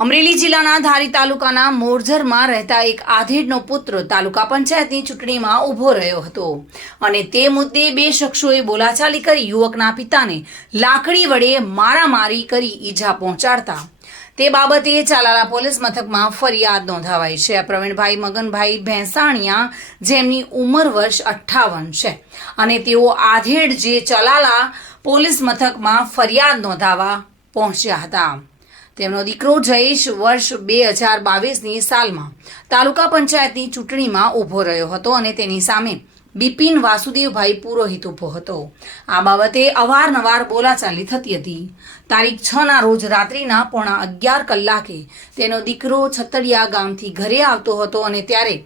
અમરેલી જિલ્લાના ધારી તાલુકાના મોરજરમાં રહેતા એક આધેડનો પુત્ર તાલુકા પંચાયતની ચૂંટણીમાં ઊભો રહ્યો હતો અને તે મુદ્દે બે શખ્સોએ બોલાચાલી કરી યુવકના પિતાને લાકડી વડે મારામારી કરી ઈજા પહોંચાડતા તે બાબતે ચાલાલા પોલીસ મથકમાં ફરિયાદ નોંધાવાઈ છે। પ્રવીણભાઈ મગનભાઈ ભેંસાણિયા, જેમની ઉંમર વર્ષ 58 છે અને તેઓ આધેડ જે ચાલાલા પોલીસ મથકમાં ફરિયાદ નોંધાવા પહોંચ્યા હતા। તેમનો દીકરો જયેશ વર્ષ 2022ની સાલમાં તાલુકા પંચાયતની ચૂંટણીમાં ઊભો રહ્યો હતો અને તેની સામે બિપિન વાસુદેવભાઈ પુરોહિત ઊભો હતો। આ બાબતે અવારનવાર બોલાચાલી થતી હતી। તારીખ 6ના રોજ રાત્રિના 11:15 કલાકે તેનો દીકરો છતડિયા ગામથી ઘરે આવતો હતો અને ત્યારે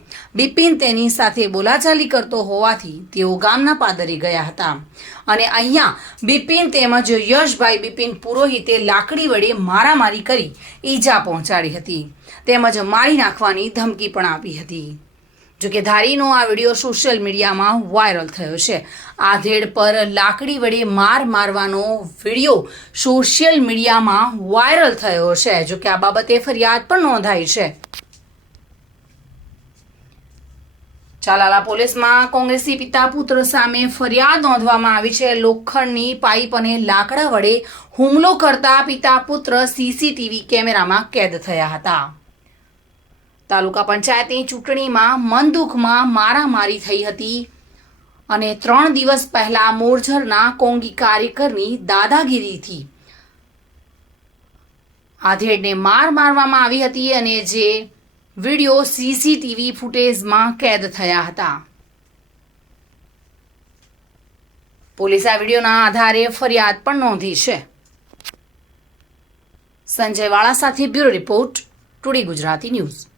બિપિન તેની સાથે બોલાચાલી કરતો હોવાથી તેઓ ગામના પાદરે ગયા હતા અને અહીંયા બિપિન તેમજ યશભાઈ બિપિન પુરોહિતે લાકડી વડે મારામારી કરી ઈજા પહોંચાડી હતી તેમજ મારી નાખવાની ધમકી પણ આપી હતી। જોકે ધારીનો આ વિડીયો સોશિયલ મીડિયામાં વાયરલ થયો છે। આધેડ પર લાકડી વડે મારવાનો વિડીયો સોશિયલ મીડિયામાં વાયરલ થયો છે। જોકે આ બાબતે ફરિયાદ પણ નોંધાઈ છે। ચાલાલા પોલીસમાં કોંગ્રેસી પિતા પુત્ર સામે ફરિયાદ નોંધવામાં આવી છે। લોખંડની પાઇપ અને લાકડા વડે હુમલો કરતા પિતા પુત્ર સીસીટીવી કેમેરામાં કેદ થયા હતા। તાલુકા પંચાયતની ચૂંટણીમાં મનદુખમાં મારામારી થઈ હતી અને 3 દિવસ પહેલા મોરજરના કોંગી કાર્યકરની દાદાગીરીથી આધેડને મારવામાં આવી હતી અને જે વિડીયો સીસીટીવી ફૂટેજમાં કેદ થયા હતા। પોલીસે આ વિડીયોના આધારે ફરિયાદ પણ નોંધી છે। સંજય વાળા સાથે bureau report, today Gujarati news.